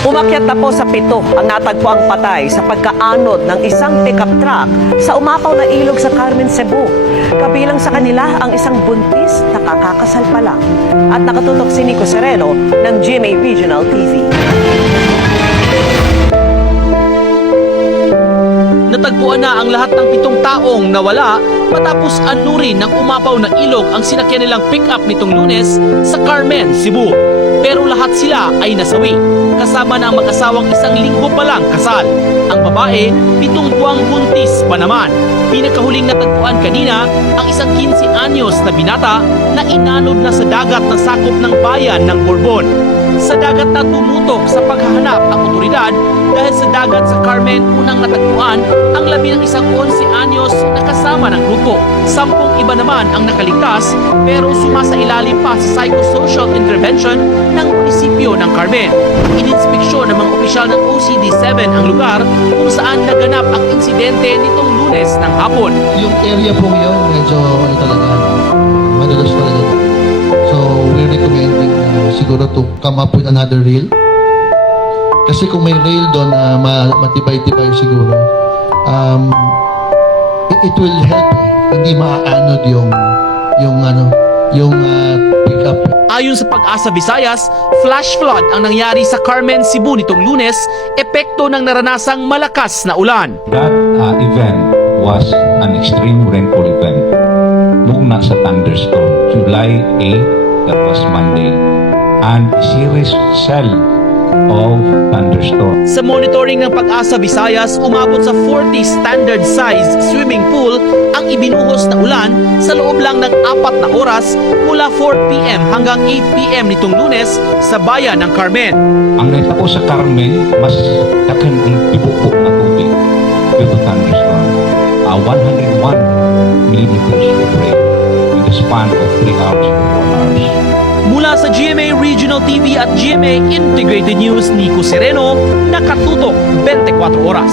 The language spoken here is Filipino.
Umakyat na po sa 7 ang natagpuang patay sa pagkaanod ng isang pickup truck sa umapaw na ilog sa Carmen, Cebu. Kabilang sa kanila ang isang buntis na kakakasal pa lang. At nakatutok si Nico Sereno ng GMA Regional TV. Natagpuan na ang lahat ng 7 taong nawala matapos anurin ng umapaw na ilog ang sinakyan nilang pick-up nitong Lunes sa Carmen, Cebu. Pero lahat sila ay nasawi, kasama ng mag-asawang 1 linggo pa lang kasal. Ang babae, 7 buwang buntis pa naman. Pinakahuling natagpuan kanina ang isang 15 anyos na binata na inanod na sa dagat na sakop ng bayan ng Borbon. Sa dagat na tumutok sa paghahanap ang otoridad dahil sa dagat sa Carmen unang natagpuan ang labi ng isang 11 anyos na kasama ng grupo. 10 iba naman ang nakaligtas pero sumasailalim pa sa psychosocial intervention ng munisipyo ng Carmen. Ininspeksyon ng mga opisyal ng OCD-7 ang lugar kung saan naganap ang insidente nitong Lunes ng hapon. Yung area po yun, medyo talaga, madalas talaga. So, we're recommending siguro to come up with another rail. Kasi kung may rail doon na matibay-tibay siguro, it will help hindi maaanod yung pick-up. Ayon sa Pag-asa Visayas, flash flood ang nangyari sa Carmen, Cebu nitong Lunes, epekto ng naranasang malakas na ulan. That event was an extreme rainfall event. Noong nasa thunderstorm, July 8, that was Monday, and a series cell of thunderstorm. Sa monitoring ng Pag-asa Visayas, umabot sa 40 standard size swimming pool ang ibinuhos na ulan sa loob lang ng 4 na oras mula 4 p.m. hanggang 8 p.m. nitong Lunes sa bayan ng Carmen. Ang naitako sa Carmen, mas dakan ang tibuko na tubig due to thunderstorm. 101 millimeters of rain in the span of 3 hours to 4 hours. Mula sa GMA Regional TV at GMA Integrated News, Nico Sereno, nakatutok 24 oras.